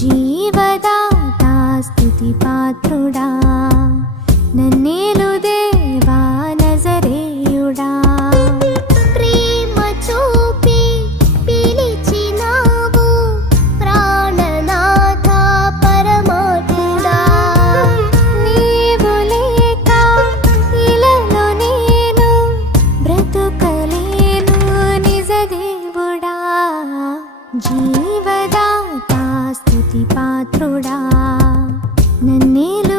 జీవదాతా స్తుతి పాత్రుడా, నన్నేలు దేవా నజరేయుడా. ప్రేమ చూపి పిలిచినావు ప్రాణనాథ పరమాత్ముడా. నీవు లేక ఇలలో నేను బ్రతుకలేను నిజ దేవుడా. జీవదాతా స్తుతి పాత్రుడా, నన్నేలు